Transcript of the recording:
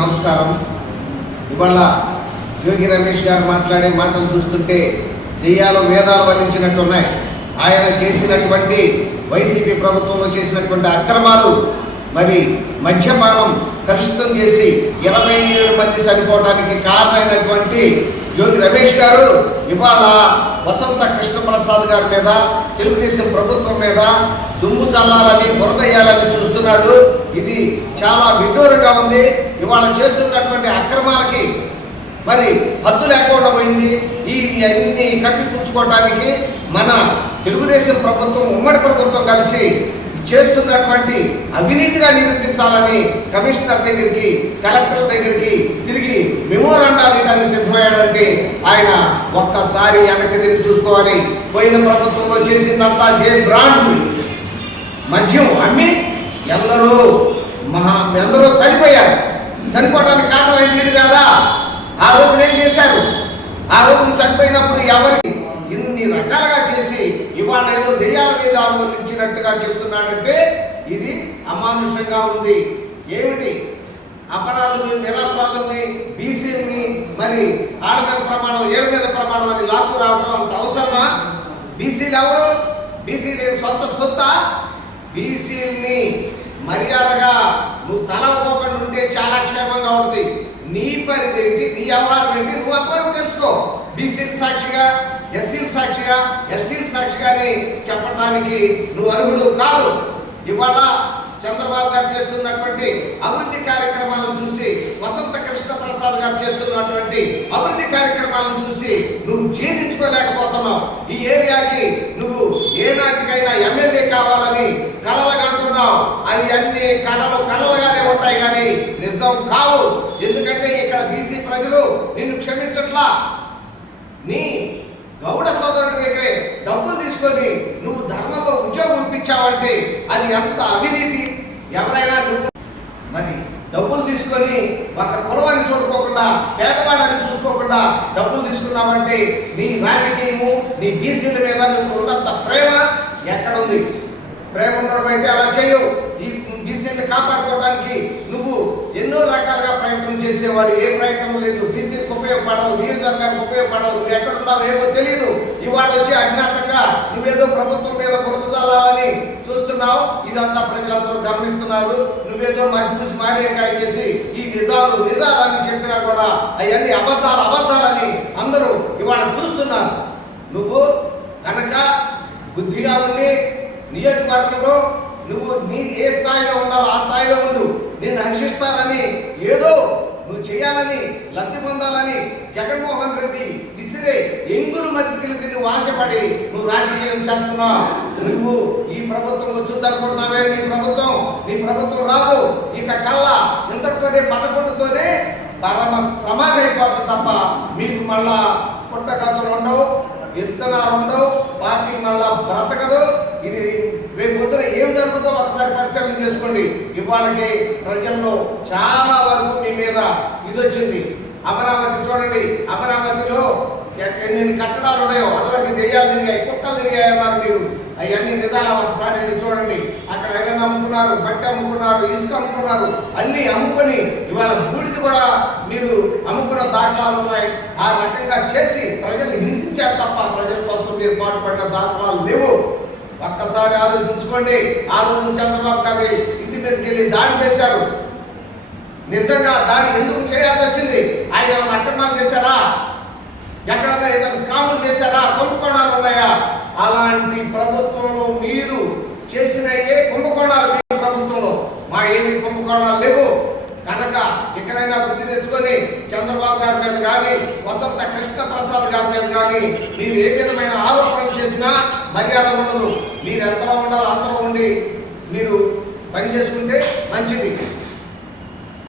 నమస్కారం. ఇవాళ జోగి రమేష్ గారు మాట్లాడే మాటలు చూస్తుంటే దెయ్యాలు వేదాలు వల్లించినట్టున్నాయి. ఆయన చేసినటువంటి వైసీపీ ప్రభుత్వంలో చేసినటువంటి అక్రమాలు మరి మద్యపానం కలుషితం చేసి ఇరవై ఏడు మంది చనిపోవడానికి కారణమైనటువంటి జోగి రమేష్ గారు ఇవాళ వసంత కృష్ణప్రసాద్ గారి మీద తెలుగుదేశం ప్రభుత్వం మీద దుమ్ము చల్లాలని బురదయ్యాలని చూస్తున్నాడు. ఇది చాలా విడ్డూరంగా ఉంది. ఇవాళ చేస్తున్నటువంటి అక్రమాలకి మరి హద్దు లేకుండా పోయింది. ఈ అన్ని కప్పిపుచ్చుకోవడానికి మన తెలుగుదేశం ప్రభుత్వం ఉమ్మడి ప్రభుత్వం కలిసి చేస్తున్నటువంటి అవినీతిగా నిరూపించాలని కమిషనర్ దగ్గరికి కలెక్టర్ దగ్గరికి తిరిగి మెమోరాండాలు ఇవ్వడానికి సిద్ధమయ్యాడంటే ఆయన ఒక్కసారి వెనక్కి తిరిగి చూసుకోవాలి. పోయిన ప్రభుత్వంలో చేసిందంతా జే బ్రాండ్. మద్యం అమ్మి ఎందరూ మహా ఎందరో చనిపోయారు. చనిపోవడానికి కారణమైంది వీళ్ళు కాదా? ఆ రోజున ఏం చేశారు ఆ రోజున చనిపోయినప్పుడు ఎవరికి ఇన్ని రకాలుగా చేసి ఇవాళ ఏదో దెయ్యాల మీద ఆలోచించినట్టుగా చెప్తున్నాడంటే ఇది అమానుషంగా ఉంది. ఏమిటి? అపరాధులు నిరపరాధుల్ని బీసీని మరి ఆడ మీద ప్రమాణం ఏడు మీద ప్రమాణం అని లాక్కు రావడం అంత అవసరమా? బీసీలు ఎవరు? బీసీలు సొంత సొత్త? బీసీల్ని మర్యాదగా నువ్వు తలవకోకుండా ఉంటే చాలా క్షేమంగా ఉంటుంది. నీ పరిధి ఏంటి? నీ వ్యవహారం ఏంటి? నువ్వు అప్పటికి తెలుసుకో. బీసీల సాక్షిగా ఎస్సీల సాక్షిగా ఎస్టీల సాక్షిగాని చెప్పడానికి నువ్వు అర్హుడు కాదు. ఇవాళ చంద్రబాబు గారు చేస్తున్నటువంటి అభివృద్ధి కార్యక్రమాలను చూసి వసంత కృష్ణ ప్రసాద్ గారు చేస్తున్నటువంటి అభివృద్ధి కార్యక్రమాలను చూసి నువ్వు జీర్ణించుకోలేకపోతున్నావు. ఈ ఏరియాకి నువ్వు ఏ నాటికైనా ఎమ్మెల్యే కావాలని కలలుగంటున్నావు అవి అన్ని కళలు కళలుగానే ఉంటాయి కానీ నిజం కావు. ఎందుకంటే ఇక్కడ బీసీ ప్రజలు నిన్ను క్షమించట్లా. నీ గౌడ సోదరుడి దగ్గరే డబ్బులు తీసుకొని నువ్వు ధర్మంతో ఉద్యోగం ఇప్పించావంటే అది ఎంత అవినీతి? ఎవరైనా నువ్వు మరి డబ్బులు తీసుకొని ఒక కులవాన్ని చూడుకోకుండా పేదవాడని చూసుకోకుండా డబ్బులు తీసుకున్నావంటే నీ రాజకీయము నీ బీసీల మీద నువ్వు ఉన్నంత ప్రేమ ఎక్కడుంది? ప్రేమ ఉండడం అయితే అలా చేయవు. బీసీని కాపాడుకోవడానికి నువ్వు ఎన్నో రకాలుగా ప్రయత్నం చేసేవాడు. ఏ ప్రయత్నం లేదు. బీసీలకు ఉపయోగపడవు. నియోజకవర్గానికి ఉపయోగపడవు. నువ్వు ఎక్కడున్నావు ఏమో తెలియదు ఇవాళ వచ్చి అజ్ఞాతంగా నువ్వేదో ప్రభుత్వం మీద బురద చూస్తున్నావు. ఇదంతా ప్రజలందరూ గమనిస్తున్నారు. నువ్వేదో మసిపూసి మారేడుకాయ చేసి ఈ నిజాలు నిజాలని చెప్పినా కూడా అవన్నీ అబద్ధాలు అబద్ధాలని అందరూ ఇవాళ చూస్తున్నారు. నువ్వు కనుక బుద్ధిగా ఉండి నియోజకవర్గంలో నువ్వు నీ ఏ స్థాయిలో ఉండాలో ఆ స్థాయిలో ఉండు. నిన్ను హర్షిస్తానని ఏదో నువ్వు చేయాలని లబ్ధి పొందాలని జగన్మోహన్ రెడ్డి విసిరే ఎంగులు మధ్యకి నువ్వు ఆశపడి నువ్వు రాజకీయం చేస్తున్నావు. నువ్వు ఈ ప్రభుత్వం వచ్చిందనుకుంటున్నావే నీ ప్రభుత్వం. నీ ప్రభుత్వం రాదు. ఇక కల్లా ఇంతటితోనే పదకొండుతోనే పరమ సమాధి అయిపోతుంది తప్ప మీకు మళ్ళా పుట్టగతలు ఉండవు విత్తనాలు ఉండవు పార్టీ మళ్ళా బ్రతకదు ఇది రేపు పొద్దున ఏం జరుగుతుందో ఒకసారి పరిశీలన చేసుకోండి. ఇవాళకి ప్రజల్లో చాలా వరకు మీ మీద ఇది వచ్చింది. అమరావతి చూడండి. అమరావతిలో ఎన్ని కట్టడాలు ఉన్నాయో అదివరకు దెయ్యాలు తిరిగాయి కుక్కలు తిరిగాయి అన్నారు మీరు. అవన్నీ నిజాలు ఒకసారి వెళ్ళి చూడండి. అక్కడ ఐరన్ అమ్ముకున్నారు బట్టి అమ్ముకున్నారు ఇసుక అమ్ముకున్నారు అన్ని అమ్ముకొని ఇవాళ బూడిది కూడా మీరు అమ్ముకున్న దాఖలాలు ఉన్నాయి. ఆ రకంగా చేసి ప్రజలు హింసించారు తప్ప ప్రజల కోసం మీరు పాటుపడిన దాఖలాలు లేవు. ఒక్కసారి ఆలోచించుకోండి. ఆలోచించేంత చేశారు నిజంగా దాడి ఎందుకు చేయాల్సి వచ్చింది? ఆయన ఏమైనా అక్రమాలు చేశాడా? ఎక్కడన్నా ఏదైనా స్కాములు చేశాడా? కుంభకోణాలు ఉన్నాయా? అలాంటి ప్రభుత్వంలో మీరు చేసిన ఏ కుంభకోణాలు మీ ప్రభుత్వంలో? మా ఏమి కుంభకోణాలు లేవు. కనుక ఎక్కడైనా బుద్ధి తెచ్చుకొని చంద్రబాబు గారి మీద కానీ వసంత కృష్ణ ప్రసాద్ గారి మీద కానీ మీరు ఏ విధమైన ఆరోపణలు చేసినా మర్యాద ఉండదు. మీరు ఎంతలో ఉండాలో అంతలో ఉండి మీరు పని చేసుకుంటే మంచిది.